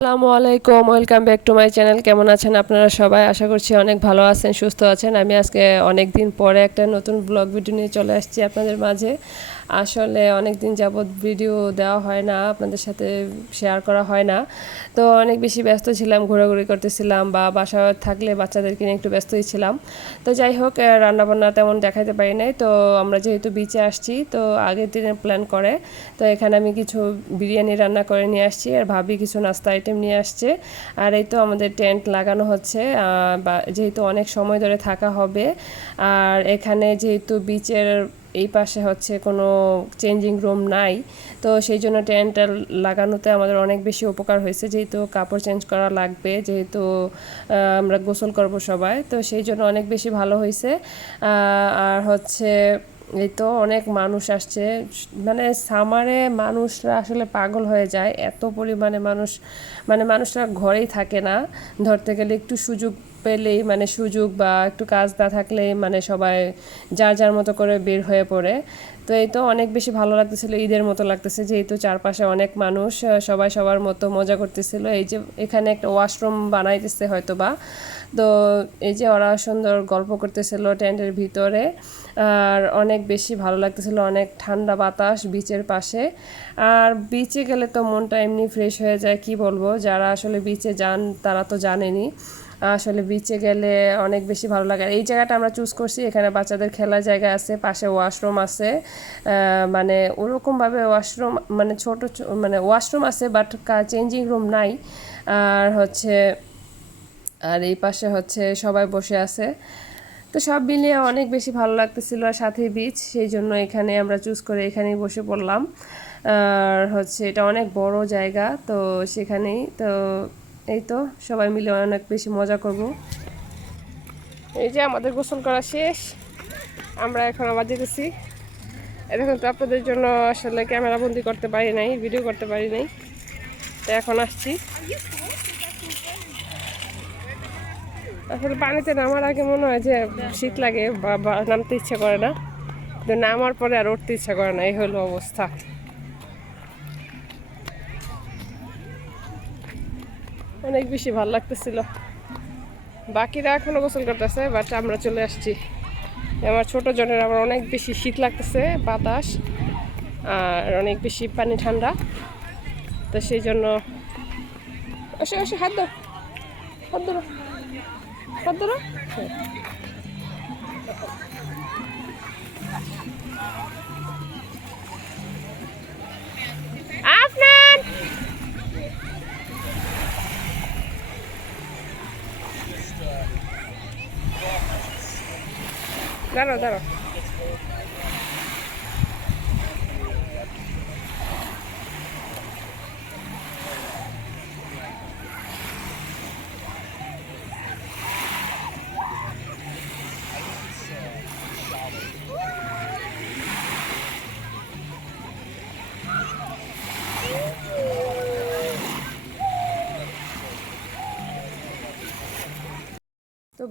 আসসালামু আলাইকুম, welcome back to my channel. কেমন আছেন আপনারা সবাই? আশা করছি অনেক ভালো আছেন, সুস্থ আছেন। আমি আজকে অনেক দিন পরে একটা নতুন ব্লগ ভিডিও নিয়ে চলে আসছি আপনাদের মাঝে। আসলে অনেক দিন যাবৎ ভিডিও দেওয়া হয় না, আপনাদের সাথে শেয়ার করা হয় না। তো অনেক বেশি ব্যস্ত ছিলাম, ঘোরাঘুরি করতেছিলাম বা বাসা থাকলে বাচ্চাদেরকে নিয়ে একটু ব্যস্তই ছিলাম। তো যাই হোক রান্নাবান্না তেমন দেখাতে পারি নাই। তো আমরা যেহেতু বিচে আসছি, তো আগের দিনের প্ল্যান করে। তো এখানে আমি কিছু বিরিয়ানি রান্না করে নিয়ে আসছি আর ভাবি কিছু নাস্তা আইটেম নিয়ে আসছে। আর এই তো আমাদের টেন্ট লাগানো হচ্ছে যেহেতু অনেক সময় ধরে থাকা হবে, আর এখানে যেহেতু বিচের এই পাশে হচ্ছে কোনো চেঞ্জিং রুম নাই। তো সেই জন্য টেন্টটা লাগানোতে আমাদের অনেক বেশি উপকার হয়েছে। যেহেতু কাপড় চেঞ্জ করা লাগবে, যেহেতু আমরা গোসল করব সবাই, তো সেই জন্য অনেক বেশি ভালো হয়েছে। আর হচ্ছে এই তো অনেক মানুষ আসছে। মানে সামারে মানুষরা আসলে পাগল হয়ে যায়। এত পরিমাণে মানুষ মানে মানুষরা ঘরেই থাকে না। ধরতে গেলে একটু সুযোগ পেলেই মানে সুযোগ বা একটু কাজ না থাকলেই মানে সবাই যার যার মতো করে বের হয়ে পড়ে। তো এই তো অনেক বেশি ভালো লাগতেছিল, ঈদের মতো লাগতেছে। যেহেতু চারপাশে অনেক মানুষ সবাই সবার মতো মজা করতেছিল। এই যে এখানে একটা ওয়াশরুম বানাইতেছে হয়তো বা তো এই যে ওরা সুন্দর গল্প করতেছিল টেন্টের ভিতরে। আর অনেক বেশি ভালো লাগতেছিল, অনেক ঠান্ডা বাতাস বিচের পাশে। আর বিচে গেলে তো মনটা এমনি ফ্রেশ হয়ে যায়, কি বলব? যারা আসলে বিচে যান, তারা তো জানেনি আসলে বিচে গেলে অনেক বেশি ভালো লাগে। আর এই জায়গাটা আমরা চুজ করছি, এখানে বাচ্চাদের খেলার জায়গা আছে, পাশে ওয়াশরুম আছে। মানে ওরকমভাবে ওয়াশরুম মানে ছোট মানে ওয়াশরুম আছে বাট চেঞ্জিং রুম নাই। আর হচ্ছে, আর এই পাশে হচ্ছে সবাই বসে আছে। তো সব মিলিয়ে অনেক বেশি ভালো লাগতেছিল আর সাথে বিচ সেই জন্য এখানে আমরা চুজ করে এখানেই বসে পড়লাম। আর হচ্ছে এটা অনেক বড় জায়গা, তো সেখানেই তো এই তো, সবাই মিলে অনেক বেশি মজা করব। এই যে আমাদের গোসল করা শেষ, আমরা এখন আবার যেতেছি। এখন তো, আপনাদের জন্য আসলে ক্যামেরা বন্দি করতে পারি নাই, ভিডিও করতে পারি নাই। তো এখন আসছি। আসলে পানিতে নামার আগে মনে হয় যে শীত লাগে বা নামতে ইচ্ছা করে না। তো নামার পরে আর উঠতে ইচ্ছা করে না, এই হলো অবস্থা। অনেক বেশি ভালো লাগতেছিল। বাকিরা এখনও গোসল করতেছে বাট আমরা চলে আসছি। আমার ছোট জনের আমার অনেক বেশি শীত লাগতেছে, বাতাস, আর অনেক বেশি পানি ঠান্ডা। তো সেই জন্য আসে আসে, হাত দাও হাত ধরো হাত ধরো। হ্যাঁ। Claro, claro.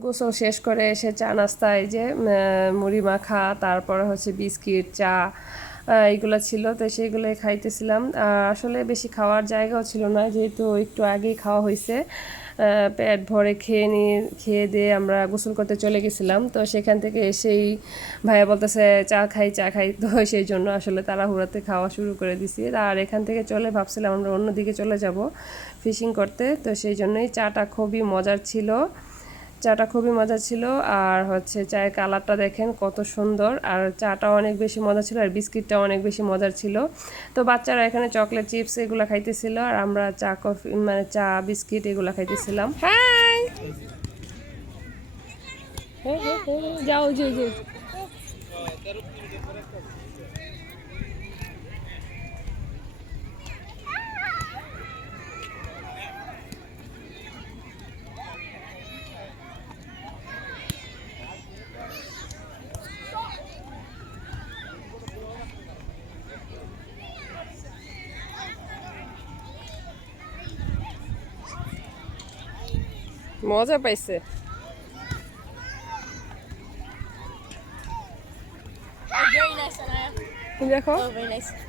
গোসল শেষ করে এসে চা নাস্তায় যে মুড়ি মাখা, তারপরে হচ্ছে বিস্কিট, চা এইগুলো ছিল। তো সেইগুলোই খাইতেছিলাম। আসলে বেশি খাওয়ার জায়গাও ছিল না, যেহেতু একটু আগেই খাওয়া হয়েছে পেট ভরে খেয়ে নিয়ে খেয়ে দিয়ে আমরা গোসল করতে চলে গেছিলাম। তো সেখান থেকে এসেই ভাইয়া বলতেছে, চা খাই চা খাই। তো সেই জন্য আসলে তাড়াহুড়াতে খাওয়া শুরু করে দিছি। আর এখান থেকে চলে ভাবছিলাম আমরা অন্যদিকে চলে যাব ফিশিং করতে। তো সেই জন্যই চাটা খুবই মজার ছিল। চাটা খুবই মজা ছিল আর হচ্ছে চায়ের কালারটা দেখেন কত সুন্দর আর চাটা অনেক বেশি মজা ছিল আর বিস্কিটটা অনেক বেশি মজার ছিল। তো বাচ্চারা এখানে চকলেট চিপস এগুলো খাইতেছিল আর আমরা চা কফি মানে চা বিস্কিট এগুলো খাইতেছিলাম। হ্যাঁ যাও যাও। মজা পাইছে. দেখো Oh.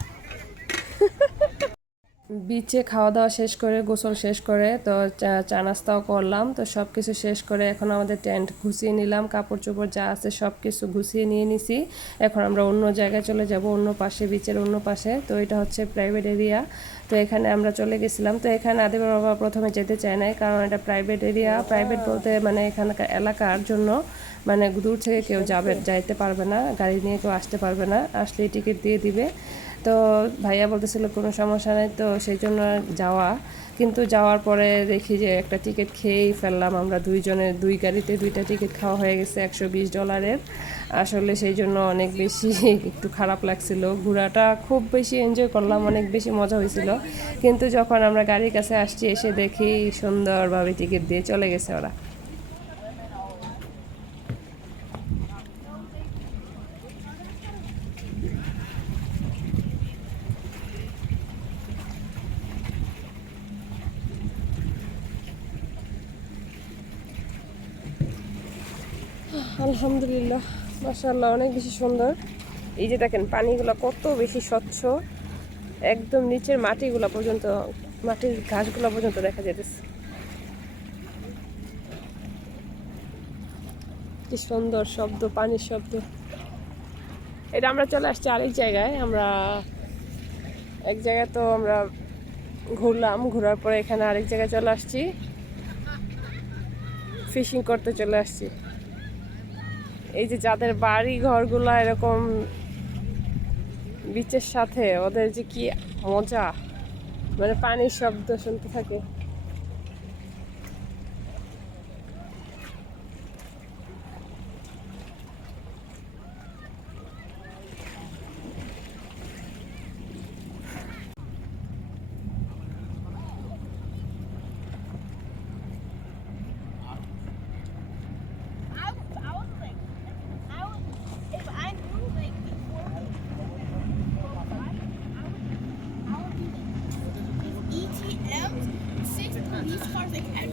বিচে খাওয়া দাওয়া শেষ করে, গোসল শেষ করে, তো চা- নাস্তাও করলাম। তো সব কিছু শেষ করে এখন আমাদের টেন্ট ঘুষিয়ে নিলাম কাপড় চোপড় যা আছে সব কিছু ঘুষিয়ে নিয়ে নিছি। এখন আমরা অন্য জায়গায় চলে যাব, অন্য পাশে, বিচের অন্য পাশে। তো এটা হচ্ছে প্রাইভেট এরিয়া তো এখানে আমরা চলে গেছিলাম। তো এখানে আদিবা বাবা প্রথমে যেতে চায় নাই, কারণ এটা প্রাইভেট এরিয়া প্রাইভেট বলতে মানে এখানকার এলাকার জন্য মানে দূর থেকে কেউ যাবে, যাইতে পারবে না, গাড়ি নিয়ে কেউ আসতে পারবে না। আসলেই টিকিট দিয়ে দিবে। তো ভাইয়া বলতেছিল, কোনো সমস্যা নেই তো সেই জন্য যাওয়া। কিন্তু যাওয়ার পরে দেখি যে একটা টিকিট খেয়েই ফেললাম আমরা দুইজনের দুই গাড়িতে দুইটা টিকিট খাওয়া হয়ে গেছে একশো বিশ ডলারের আসলে সেই জন্য অনেক বেশি একটু খারাপ লাগছিল। ঘোরাটা খুব বেশি এনজয় করলাম, অনেক বেশি মজা হয়েছিল। কিন্তু যখন আমরা গাড়ির কাছে আসছি, এসে দেখি সুন্দরভাবে টিকিট দিয়ে চলে গেছে ওরা। আলহামদুলিল্লাহ, মাশাআল্লাহ, অনেক বেশি সুন্দর। এই যে দেখেন, পানিগুলো কত বেশি স্বচ্ছ। একদম নিচের মাটিগুলো পর্যন্ত, মাটির ঘাসগুলো পর্যন্ত দেখা যেতেছে কি সুন্দর শব্দ, পানির শব্দ। এটা আমরা চলে আসছি আরেক জায়গায়। আমরা এক জায়গায় তো আমরা ঘুরলাম, ঘোরার পরে এখানে আরেক জায়গায় চলে আসছি। ফিশিং করতে চলে আসছি। এই যে যাদের বাড়ি ঘরগুলো এরকম বিচের সাথে, ওদের যে কি মজা। মানে পানির শব্দ শুনতে থাকে।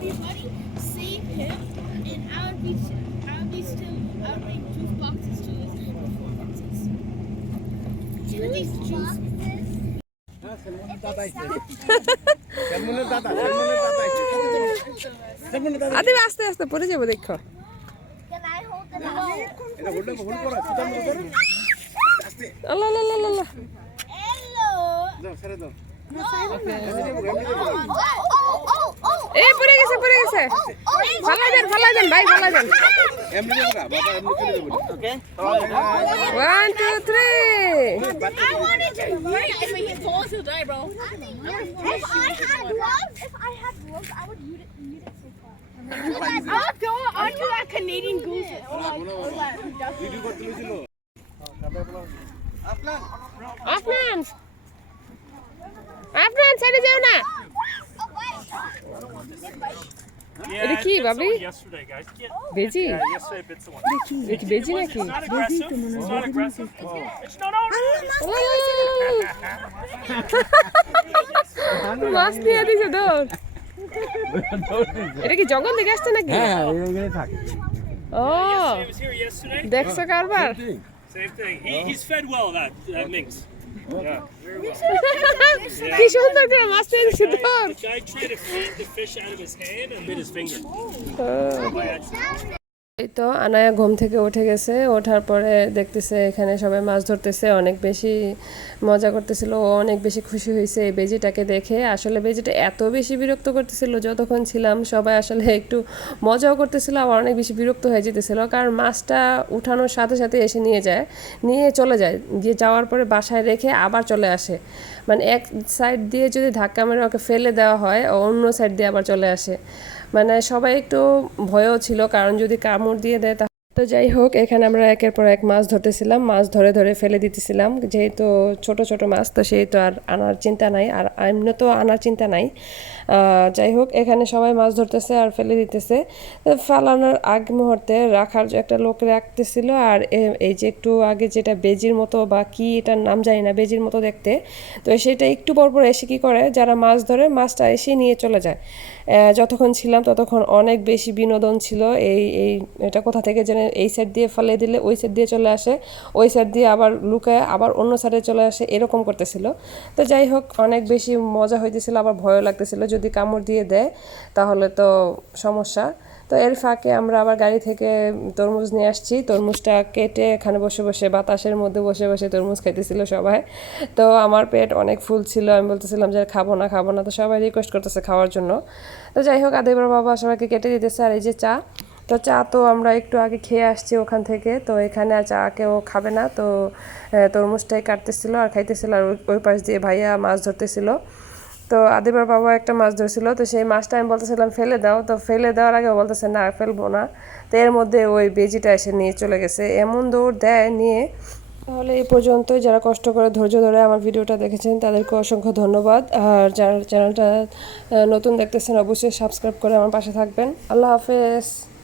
Everybody, save him, and I would be, I would be still, I would make juice boxes too, with performances. Juice আরে আস্তে আস্তে পড়ে যাব দেখো আল্লাহ এ পড়ে গেছে পড়ে গেছে ফালাই দেন ফালাই দেন ভাই ফালাই দেন এমনি যাবো না বাবা এমনি চলে যাবো okay one two three I wanted to use it. If he falls, he'll die, bro. If I had gloves, if I had gloves, I would use it. Use it so far. I'll go onto that Canadian goose. Video করতে লইছিল আপনার আফনান আফনান ছেড়ে যাও না Yeah, এটা I কি, bit বাবি? someone yesterday, guys. Yeah, বেজি yeah, yesterday I bit someone. এটা কি বেজি নাকি It's not aggressive. It's not aggressive. It's no, no. মাছ নিয়ে দিছে দৌড় এটা কি জঙ্গল থেকে আসছে নাকি হ্যাঁ ওখানে থাকে ও He was here yesterday. দেখছো কারবার Same thing. He, he's fed well, that, that minx. Yeah. কি সুন্দর করে মাছ নিয়ে দিছে Guy, দৌড় the guy tried to feed the fish out of his hand and bit his finger. By accident. এই তো আনায়া ঘুম থেকে উঠে গেছে, ওঠার পরে দেখতেছে এখানে সবাই মাছ ধরতেছে, অনেক বেশি মজা করতেছিল, ও অনেক বেশি খুশি হয়েছে এই বেজিটাকে দেখে। আসলে বেজিটা এত বেশি বিরক্ত করতেছিল, যতক্ষণ ছিলাম সবাই আসলে একটু মজাও করতেছিল, আবার অনেক বেশি বিরক্ত হয়ে যেতেছিল। কারণ মাছটা উঠানোর সাথে সাথে এসে নিয়ে যায়, নিয়ে চলে যায় গিয়ে যাওয়ার পরে বাসায় রেখে আবার চলে আসে। মানে এক সাইড দিয়ে যদি ধাক্কা মেরে ওকে ফেলে দেওয়া হয়, অন্য সাইড দিয়ে আবার চলে আসে। মানে সবাই একটু ভয়ও ছিল কারণ যদি কামড় দিয়ে দেয় তা যাই হোক, এখানে আমরা একের পর এক মাছ ধরতেছিলাম। মাছ ধরে ধরে ফেলে দিতেছিলাম। যেহেতু ছোট ছোট মাছ, তো সেই তো আর আনার চিন্তা নাই। আর এমনি তো আনার চিন্তা নাই। যাই হোক, এখানে সবাই মাছ ধরতেছে আর ফেলে দিতেছে। ফালানোর আগ মুহূর্তে রাখার একটা লোক রাখতেছিল আর এই যে একটু আগে যেটা বেজির মতো বা কি এটার নাম জানি না, বেজির মতো দেখতে। তো সেটা একটু পর পর এসে কি করে, যারা মাছ ধরে মাছটা এসে নিয়ে চলে যায়। যতক্ষণ ছিলাম ততক্ষণ অনেক বেশি বিনোদন ছিল। এই এই, এটা কোথা থেকে যেন এই সাইড দিয়ে ফেলে দিলে ওই সাইড দিয়ে চলে আসে, ওই সাইড দিয়ে আবার লুকায় আবার অন্য সাইডে চলে আসে, এরকম করতেছিল। তো যাই হোক, অনেক বেশি মজা হইতেছিল, আবার ভয়ও লাগতেছিল, যদি কামড় দিয়ে দেয় তাহলে তো সমস্যা। তো এর ফাঁকে আমরা আবার গাড়ি থেকে তরমুজ নিয়ে আসছি, তরমুজটা কেটে এখানে বসে বসে বাতাসের মধ্যে বসে বসে তরমুজ খাইতেছিল সবাই। তো আমার পেট অনেক ফুল ছিল, আমি বলতেছিলাম যে খাব না খাব না, তো সবাই রিকোয়েস্ট করতেছে খাওয়ার জন্য। তো যাই হোক, আদেবার বাবা সবাইকে কেটে দিতেছে, আর এই যে চা তো চা তো আমরা একটু আগে খেয়ে আসছি ওখান থেকে, তো এখানে আর চা কেউ খাবে না, তো তরমুজটাই কাটতেছিল আর খাইতেছিল আর ওই- পাশ দিয়ে ভাইয়া মাছ ধরতেছিল। তো আদিবার বাবা একটা মাছ ধরছিল, তো সেই মাছটা আমি বলতেছিলাম, ফেলে দাও। তো ফেলে দেওয়ার আগে বলতেছে, না, ফেলব না। তো এর মধ্যে ওই বেজিটা এসে নিয়ে চলে গেছে। এমন দৌড় দেয় নিয়ে, তাহলে এই পর্যন্ত যারা কষ্ট করে ধৈর্য ধরে আমার ভিডিওটা দেখেছেন, তাদেরকে অসংখ্য ধন্যবাদ। আর যারা চ্যানেলটা নতুন দেখতেছেন, অবশ্যই সাবস্ক্রাইব করে আমার পাশে থাকবেন। আল্লাহ হাফেজ।